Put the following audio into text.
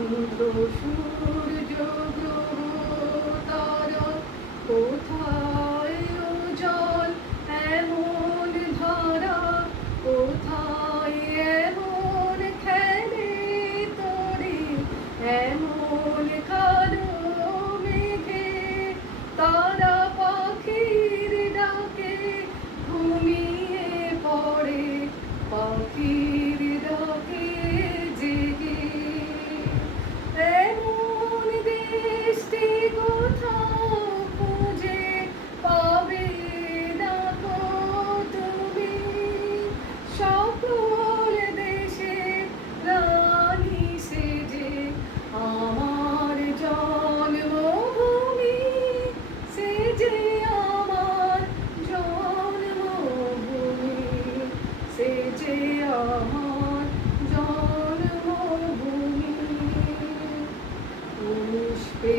চন্দ্র সূর্য গ্রহ তারা কোথায় উজ্জ্বল এমন ধারা, কোথায় এমন খেলে তরি, এমন কালো মেঘে তারা পাখির ডাকে ঘুমিয়ে পড়ে, পাখির ডাকে জেগে। এমন দেশটি কোথাও খুঁজে পাবে না কো তুমি, সকল দেশে রানী সেজে আমার জন্মভূমি, সেজে আমার জন্মভূমি, সেজে আমার জন্মভূমি। পুষ্পে